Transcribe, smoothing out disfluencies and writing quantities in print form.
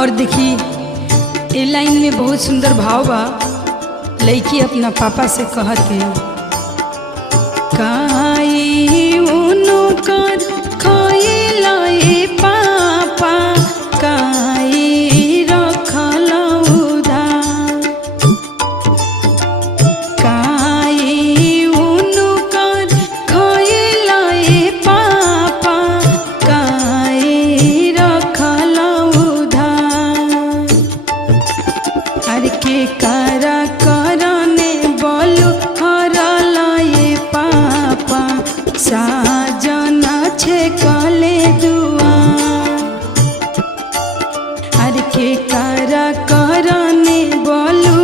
और देखी ये लाइन में बहुत सुंदर भाव बा। लड़की अपना पापा से कहते काई उनो कर खइलाए पापा काई रखल उधार काई उनो कर खइलाए पापा काई रखल उधार अरे के करा करने बोलू हरलाए पापा साजना छे कले दुआ अरे के करा करने बोलू